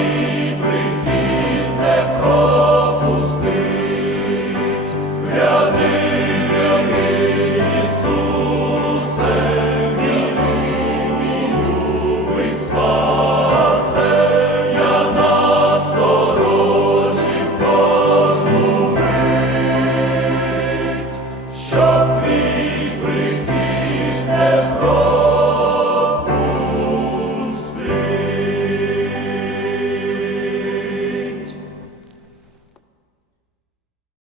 we bring.